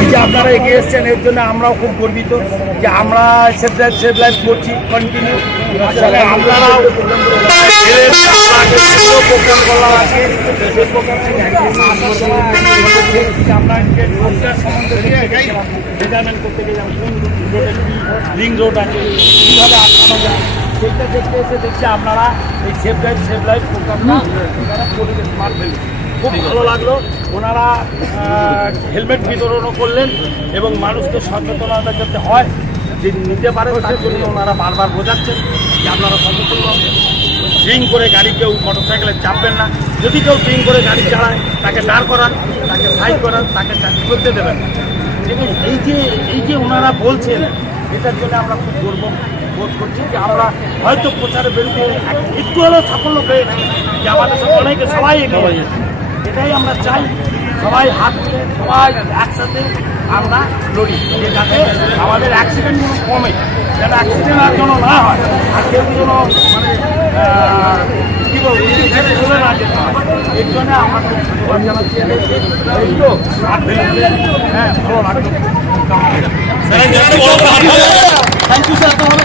এই যে আপনারা এগিয়ে এসছেন এর জন্য আমরাও খুব গর্বিত যে আমরা সেভ লাইফ করছি কন্টিনিউ। আপনারাও প্রোগ্রাম করলাম আজকে সেই প্রোগ্রাম থেকে আমরা রোডটার সম্বন্ধে মেজারমেন্ট করতে গিয়ে কোন রোডে কী লিঙ্ক রোড আছে কীভাবে আটকানো যায় সেইটা দেখতে এসে দেখছি আপনারা এই সেভ লাইফ প্রোগ্রামটা করে স্মার্ট ভ্যালি খুব ভালো লাগলো। ওনারা হেলমেট বিতরণও করলেন এবং মানুষকে সচেতনতা যাতে হয় যে নিতে পারে তার জন্য ওনারা বারবার বোঝাচ্ছেন যে আপনারা সচেতন ড্রিঙ্ক করে গাড়ি কেউ মোটরসাইকেলে চাপবেন না, যদি কেউ ড্রিঙ্ক করে গাড়ি চালায় তাকে দাঁড় করান, তাকে সাইড করান, তাকে চাকরি করতে দেবেন না। এবং এই যে ওনারা বলছেন এটার জন্য আমরা খুব বোধ করছি যে আমরা হয়তো প্রচারে বেরোতে একটু হলেও সাফল্য পেয়েছি যে আমাদের সাথে অনেকে সবাই এগিয়ে গেছে। এটাই আমরা চাই সবাই হাত তুলে সবাই একসাথে আমরা লড়ি যে যাতে আমাদের অ্যাক্সিডেন্টগুলো কমে, যেন অ্যাক্সিডেন্ট আর যেন না হয় আর কেউ যেন মানে কী বলবো চলে না যেতে হয়। এর জন্য আমরা খুব ধন্যবাদ জানাচ্ছি এইগুলো আর হ্যাঁ ভালো লাগলো। থ্যাংক ইউ স্যার, তোমাদের